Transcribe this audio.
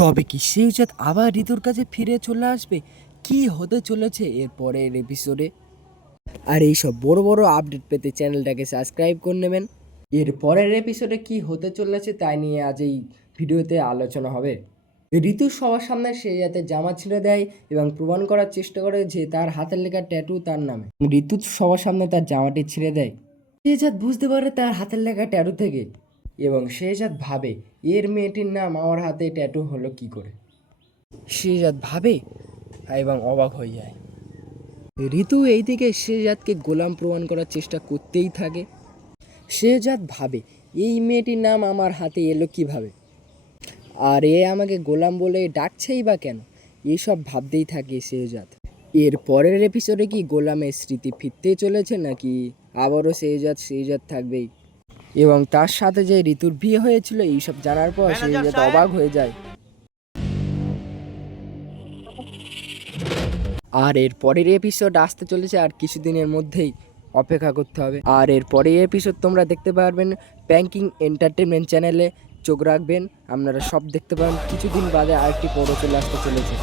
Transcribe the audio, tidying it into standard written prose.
তবে কি শেহজাদ আবার ঋতুর কাছে ফিরে চলে আসবে? কি হতে চলেছে এর পরের এপিসোডে? আর এইসব বড় বড় আপডেট পেতে চ্যানেলটাকে সাবস্ক্রাইব করে নেবেন। এর পরের এপিসোডে কি হতে চলেছে তাই নিয়ে আজ এই ভিডিওতে আলোচনা হবে। ঋতু সবার সামনে সে যাতে জামা ছিঁড়ে দেয় এবং প্রমাণ করার চেষ্টা করে যে তার হাতের লেখা ট্যাটু তার নামে। ঋতু সবার সামনে তার জামাটি ছিঁড়ে দেয়। শেহজাদ বুঝতে পারে তার হাতের লেখা ট্যাটু থেকে, এবং শেহজাদ ভাবে এর মেয়েটির নাম আমার হাতে ট্যাটু হলো কি করে। শেহজাদ ভাবে এবং অবাক হয়ে যায়। ঋতু এইদিকে শেহজাদকে গোলাম প্রমাণ করার চেষ্টা করতেই থাকে। শেহজাদ ভাবে এই মেয়েটির নাম আমার হাতে এলো কিভাবে, আর এ আমাকে গোলাম বলে ডাকছেই বা কেন, এইসব ভাবতেই থাকে শেহজাদ। এর পরের এপিসোডে কি গোলামের স্মৃতি ফিরতে চলেছে নাকি আবারও শেহজাদ থাকবেই? এবং তার সাথে যে ঋতুর বিয়ে হয়েছিল এইসব জানার পর শেহজাদ অবাক হয়ে যায়। আর এর পরের এপিসোড আসতে চলেছে আর কিছুদিনের মধ্যেই, অপেক্ষা করতে হবে। আর এর পরের এপিসোড তোমরা দেখতে পারবেন ব্যাংকিং এন্টারটেনমেন্ট চ্যানেলে। চোখ রাখবেন, আপনারা সব দেখতে পাবেন। কিছুদিন বাদে আরেকটি পর্ব চলে আসতে চলেছে।